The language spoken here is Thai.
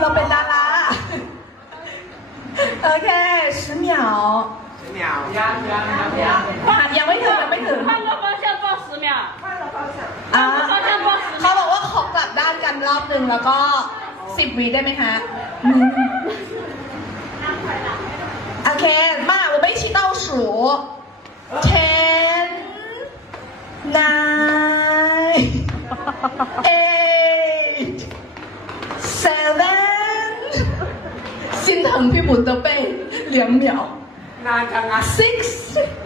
เราเป็นดาราโอเค10秒10秒ยังไม่ถึง换个方向报10秒อ่า方向报10秒เขาบอกว่าขอกลับด้านกันรอบหนึ่งแล้วก็10 วิได้ไหมคะโอเคมา我们一起倒数10 9 8 7心疼พี่บุญ的背2秒นานจังอ่ะ6